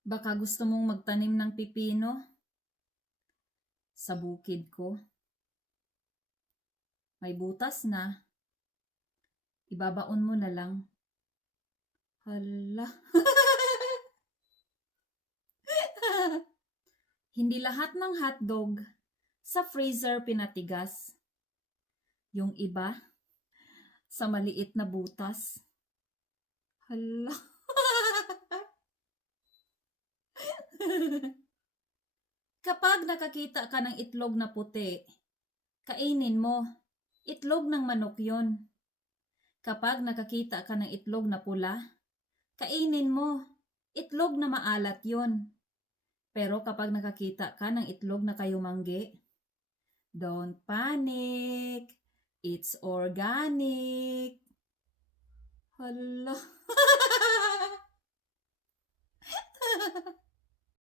Baka gusto mong magtanim ng pipino sa bukid ko. May butas na. Ibabaon mo na lang. Hala. Hindi lahat ng hotdog sa freezer pinatigas. Yung iba, sa maliit na butas. Hala. Kapag nakakita ka ng itlog na puti, kainin mo. Itlog ng manok yon. Kapag nakakita ka ng itlog na pula, kainin mo. Itlog na maalat yon. Pero kapag nakakita ka ng itlog na kayumanggi, don't panic. It's organic. Hala.